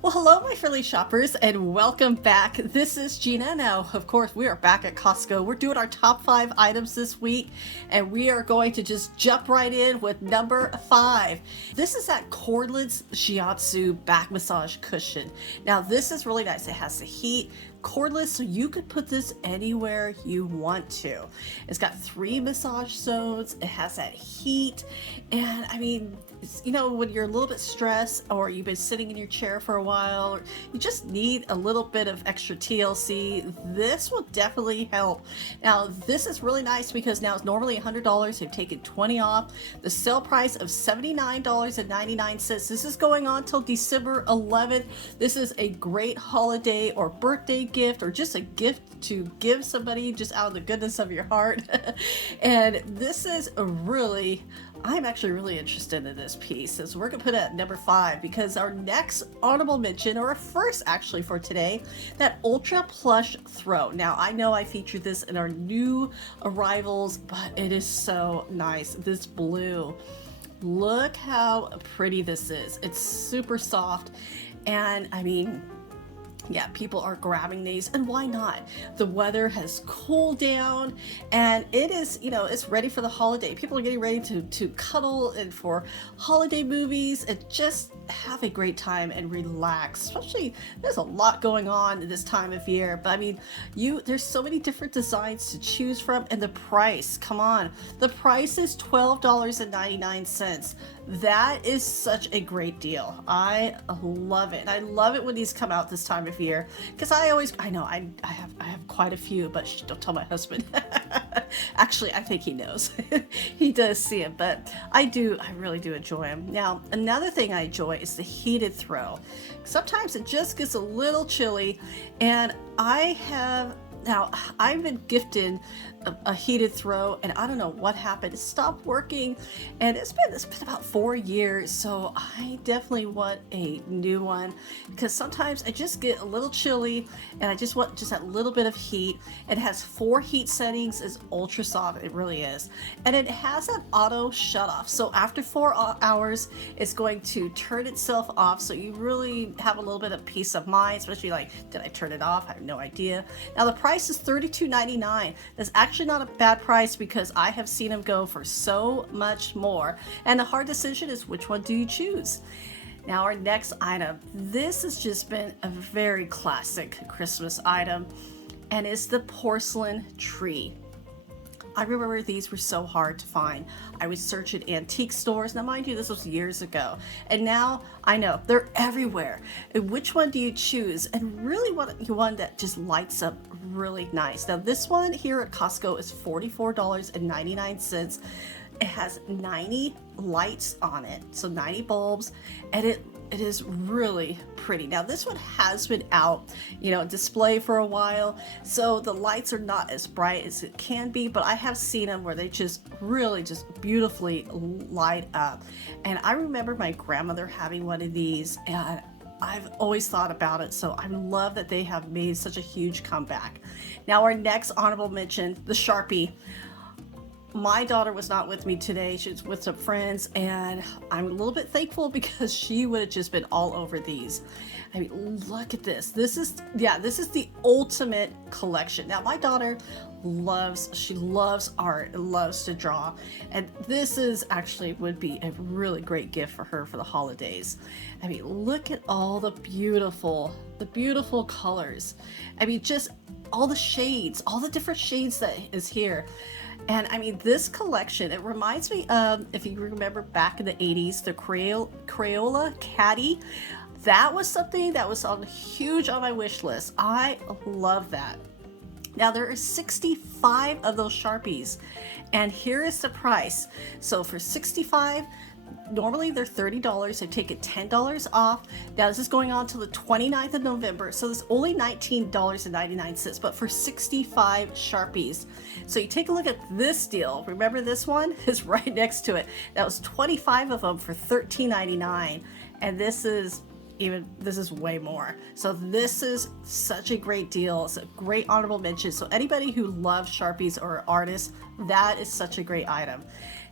Well, hello, my friendly shoppers, and welcome back. This is Gina. Now, of course, we are back at Costco. We're doing our top 5 items this week, and we are going to just jump right in with number 5. This is that cordless shiatsu back massage cushion. Now, this is really nice. It has the heat, cordless, so you could put this anywhere you want to. It's got 3 massage zones. It has that heat, and I mean, when you're a little bit stressed or you've been sitting in your chair for a while, or you just need a little bit of extra TLC, this will definitely help. Now, this is really nice because now it's normally $100. They've taken 20 off. The sale price of $79.99. This is going on till December 11th. This is a great holiday or birthday gift, or just a gift to give somebody just out of the goodness of your heart. And this is I'm actually really interested in this piece, so we're gonna put it at number 5 because our next honorable mention, or a first actually for today, that ultra plush throw. Now, I know I featured this in our new arrivals, but it is so nice. This blue, look how pretty this is. It's super soft, and I mean, yeah, people are grabbing these, and why not? The weather has cooled down, and it is, it's ready for the holiday. People are getting ready to cuddle and for holiday movies and just have a great time and relax. Especially, there's a lot going on this time of year, but I mean, there's so many different designs to choose from, and the price, come on, the price is $12.99. That is such a great deal. I love it. And I love it when these come out this time of year, because I have quite a few, but don't tell my husband. Actually, I think he knows. He does see them, but I really do enjoy them. Now, another thing I enjoy is the heated throw. Sometimes it just gets a little chilly, and I've been gifted a heated throw, and I don't know what happened. It stopped working, and it's been about 4 years, so I definitely want a new one, because sometimes I just get a little chilly and I just want just that little bit of heat. It has 4 heat settings. It's ultra soft, it really is, and it has that auto shut off, so after 4 hours it's going to turn itself off, so you really have a little bit of peace of mind, especially like, did I turn it off? I have no idea. Now, the price is $32.99. That's actually not a bad price, because I have seen them go for so much more, and the hard decision is, which one do you choose? Now, our next item, this has just been a very classic Christmas item, and it's the porcelain tree. I remember these were so hard to find. I would search at antique stores. Now, mind you, this was years ago. And now I know they're everywhere. And which one do you choose? And really want one that just lights up really nice. Now, this one here at Costco is $44.99. It has 90 lights on it, so 90 bulbs, and it is really pretty. Now, this one has been out, display for a while, so the lights are not as bright as it can be, but I have seen them where they just really just beautifully light up. And I remember my grandmother having one of these, and I've always thought about it, so I love that they have made such a huge comeback. Now, our next honorable mention, the Sharpie. My daughter was not with me today. She was with some friends, and I'm a little bit thankful because she would have just been all over these. I mean, look at this. This is the ultimate collection. Now, my daughter loves art and loves to draw, and this would be a really great gift for her for the holidays. I mean, look at all the beautiful colors. I mean, just all the shades, all the different shades that is here. And I mean, this collection, it reminds me of, if you remember back in the 80s, the Crayola Caddy. That was something that was huge on my wish list. I love that. Now, there are 65 of those Sharpies, and here is the price. So for 65, normally they're $30. They've taken $10 off. Now, this is going on till the 29th of November, so it's only $19.99, but for 65 Sharpies. So you take a look at this deal. Remember, this one is right next to it. That was 25 of them for $13.99, and this is way more. So this is such a great deal. It's a great honorable mention. So anybody who loves Sharpies or artists, that is such a great item.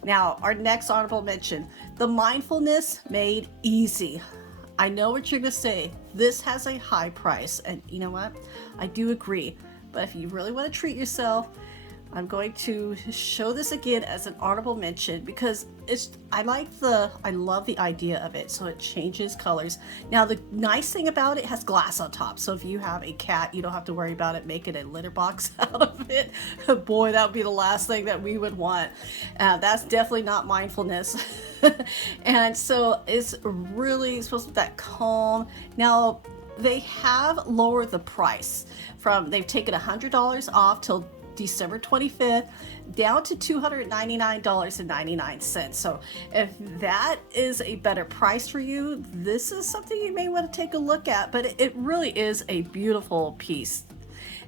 Now, our next honorable mention, the Mindfulness Made Easy. I know what you're going to say. This has a high price. And you know what? I do agree. But if you really want to treat yourself, I'm going to show this again as an honorable mention because I love the idea of it. So it changes colors. Now the nice thing about it has glass on top. So if you have a cat, you don't have to worry about it making a litter box out of it. Boy, that would be the last thing that we would want. That's definitely not mindfulness. And so it's really supposed to be that calm. Now they have lowered the price they've taken $100 off till December 25th, down to $299.99. So if that is a better price for you, this is something you may want to take a look at, but it really is a beautiful piece.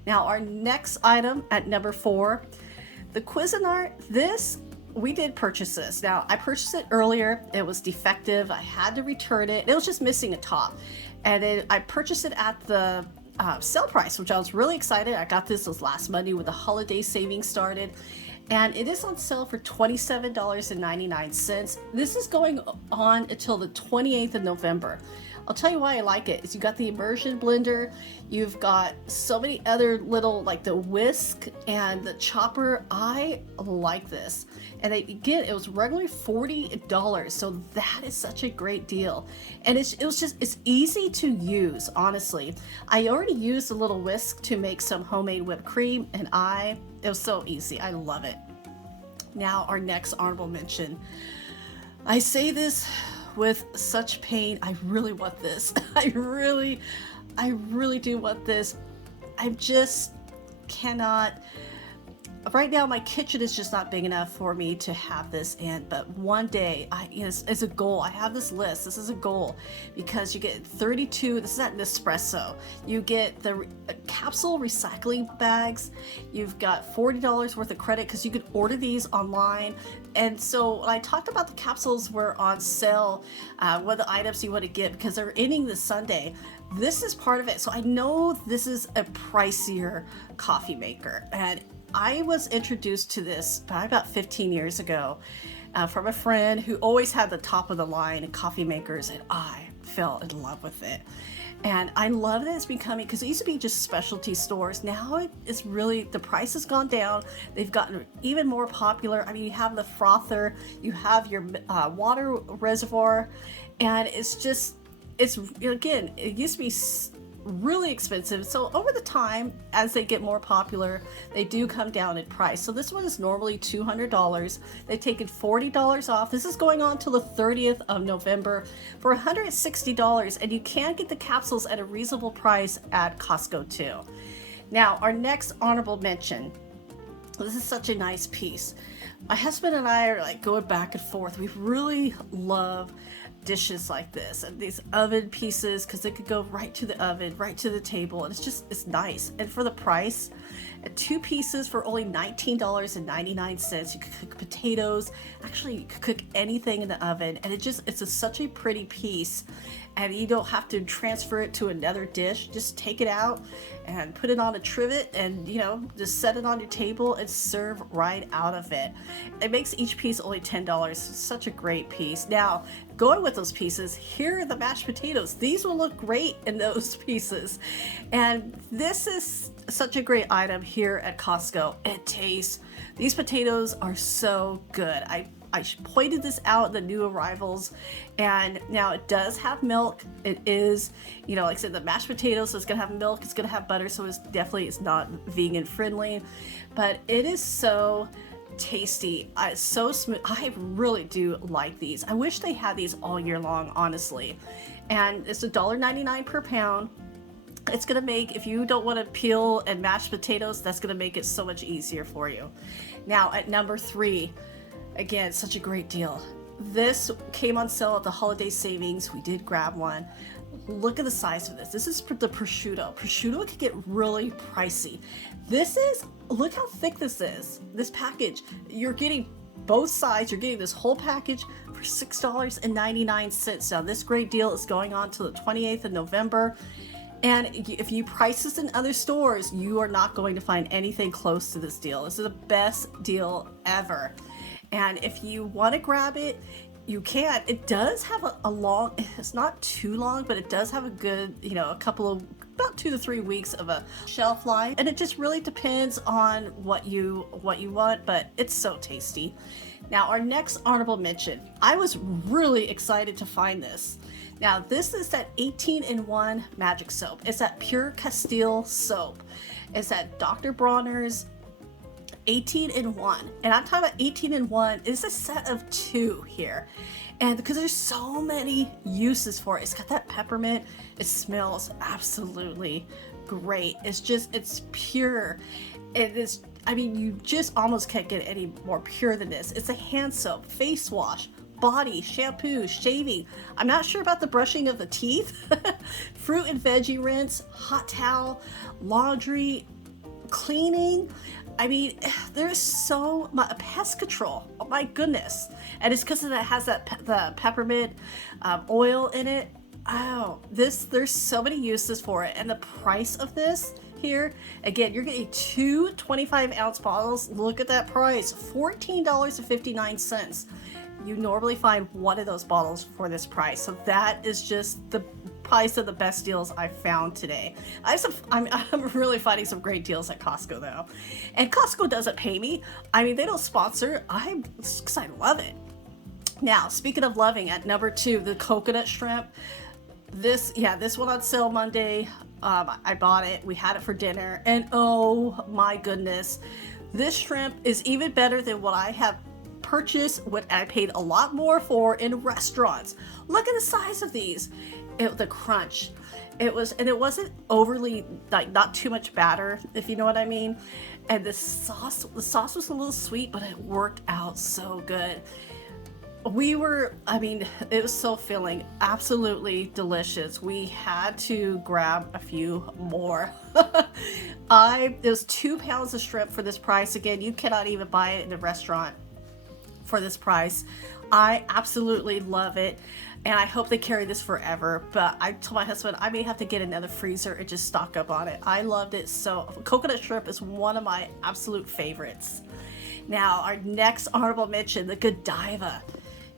Now our next item at number 4, the Cuisinart. We did purchase this. Now I purchased it earlier. It was defective. I had to return it. It was just missing a top. And then I purchased it at the sale price, which I was really excited. I got this last Monday when the holiday savings started, and it is on sale for $27.99. This is going on until the 28th of November. I'll tell you why I like it. Is you got the immersion blender, you've got so many other little, like the whisk and the chopper. I like this. And again, it was regularly $40, so that is such a great deal. And it's easy to use, honestly. I already used a little whisk to make some homemade whipped cream, and it was so easy. I love it. Now, our next honorable mention. I say this with such pain. I really want this. I really do want this. I just cannot. Right now, my kitchen is just not big enough for me to have this in, but one day, it's a goal. I have this list. This is a goal because you get 32, this is at Nespresso. You get the capsule recycling bags. You've got $40 worth of credit because you can order these online. And so when I talked about the capsules were on sale, what are the items you want to get because they're ending this Sunday. This is part of it. So I know this is a pricier coffee maker, and I was introduced to this probably about 15 years ago from a friend who always had the top of the line coffee makers, and I fell in love with it. And I love that it's becoming, because it used to be just specialty stores. Now it's really, the price has gone down. They've gotten even more popular. I mean, you have the frother, you have your water reservoir, and again, it used to be really expensive. So over the time, as they get more popular, they do come down in price. So this one is normally $200. They've taken $40 off. This is going on till the 30th of November for $160, and you can get the capsules at a reasonable price at Costco too. Now, our next honorable mention. This is such a nice piece. My husband and I are like going back and forth. We really love dishes like this and these oven pieces because they could go right to the oven, right to the table, and it's nice. And for the price, 2 pieces for only $19.99. You could cook potatoes. Actually, you could cook anything in the oven, and it's such a pretty piece. And you don't have to transfer it to another dish. Just take it out and put it on a trivet and, just set it on your table and serve right out of it. It makes each piece only $10. Such a great piece. Now, going with those pieces, here are the mashed potatoes. These will look great in those pieces. And this is such a great item here at Costco. It tastes, these potatoes are so good. I pointed this out in the new arrivals, and now it does have milk. It is, like I said, the mashed potatoes, so it's gonna have milk, it's gonna have butter, so it's not vegan friendly, but it is so tasty. It's so smooth. I really do like these. I wish they had these all year long, honestly. And it's $1.99 per pound. It's gonna make, if you don't want to peel and mash potatoes, that's gonna make it so much easier for you. Now at number 3, again, such a great deal. This came on sale at the holiday savings. We did grab one. Look at the size of this. This is the prosciutto. Prosciutto can get really pricey. Look how thick this is. This package, you're getting both sides. You're getting this whole package for $6.99. Now this great deal is going on till the 28th of November. And if you price this in other stores, you are not going to find anything close to this deal. This is the best deal ever. And if you want to grab it, You can. It does have a long, it's not too long, but it does have a good, a couple of, about 2 to 3 weeks of a shelf life. And it just really depends on what you want, but it's so tasty. Now, our next honorable mention, I was really excited to find this. Now, this is that 18-in-1 magic soap. It's that Pure Castile soap. It's that Dr. Bronner's 18-in-1. And I'm talking about 18-in-1. It's a set of 2 here. And because there's so many uses for it. It's got that peppermint. It smells absolutely great. It's pure. It is, you just almost can't get any more pure than this. It's a hand soap, face wash, body, shampoo, shaving. I'm not sure about the brushing of the teeth. Fruit and veggie rinse, hot towel, laundry, cleaning. There's so much pest control. Oh my goodness. And it's because it has the peppermint oil in it. Oh, there's so many uses for it. And the price of this here, again, you're getting 2 25-ounce bottles. Look at that price, $14.59. You normally find one of those bottles for this price. So that is just the price of the best deals I've found today. I'm really finding some great deals at Costco though. And Costco doesn't pay me. They don't sponsor. Because I love it. Now, speaking of loving, at number 2, the coconut shrimp. This one on sale Monday. I bought it. We had it for dinner. And oh my goodness. This shrimp is even better than what I have purchased, what I paid a lot more for in restaurants. Look at the size of these. The crunch. It wasn't overly, not too much batter, if you know what I mean. And the sauce was a little sweet, but it worked out so good. It was so filling, absolutely delicious. We had to grab a few more. It was 2 pounds of shrimp for this price. Again, you cannot even buy it in the restaurant for this price. I absolutely love it, and I hope they carry this forever. But I told my husband I may have to get another freezer and just stock up on it. I loved it. So coconut shrimp is one of my absolute favorites. Now, our next honorable mention, the Godiva.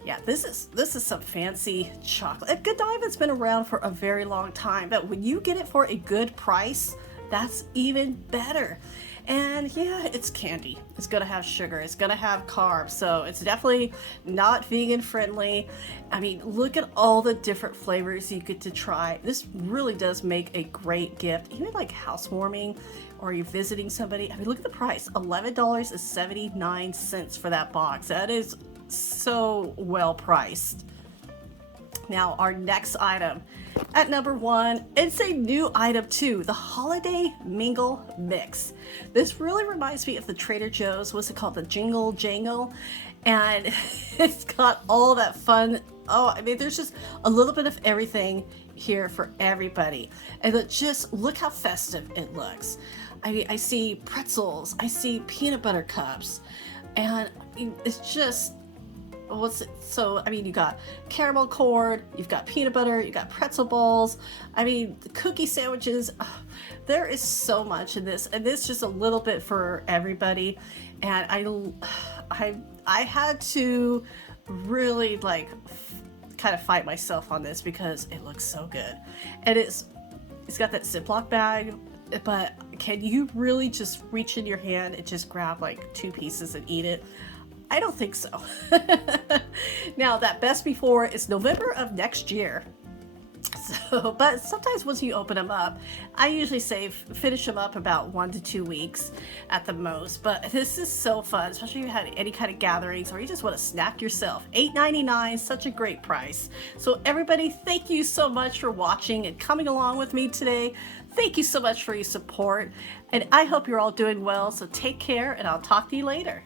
Yeah, this is some fancy chocolate. Godiva's been around for a very long time, but when you get it for a good price, that's even better. And yeah, it's candy. It's gonna have sugar. It's gonna have carbs. So it's definitely not vegan friendly. Look at all the different flavors you get to try. This really does make a great gift, even like housewarming or you're visiting somebody. Look at the price, $11.79 for that box. That is so well priced. Now, our next item at number 1, it's a new item too, the Holiday Mingle Mix. This really reminds me of the Trader Joe's, what's it called, the Jingle Jangle, and it's got all that fun. There's just a little bit of everything here for everybody, and look how festive it looks. I see pretzels, I see peanut butter cups, and it's just, you got caramel corn, you've got peanut butter, you've got pretzel balls, the cookie sandwiches. There is so much in this, and this is just a little bit for everybody. And I had to really kind of fight myself on this because it looks so good. And it's got that Ziploc bag, but can you really just reach in your hand and just grab 2 pieces and eat it? I don't think so. Now, that best before is November of next year. So, but sometimes once you open them up, I usually say finish them up about 1 to 2 weeks at the most. But this is so fun, especially if you had any kind of gatherings or you just want to snack yourself. $8.99, such a great price. So everybody, thank you so much for watching and coming along with me today. Thank you so much for your support, and I hope you're all doing well. So take care, and I'll talk to you later.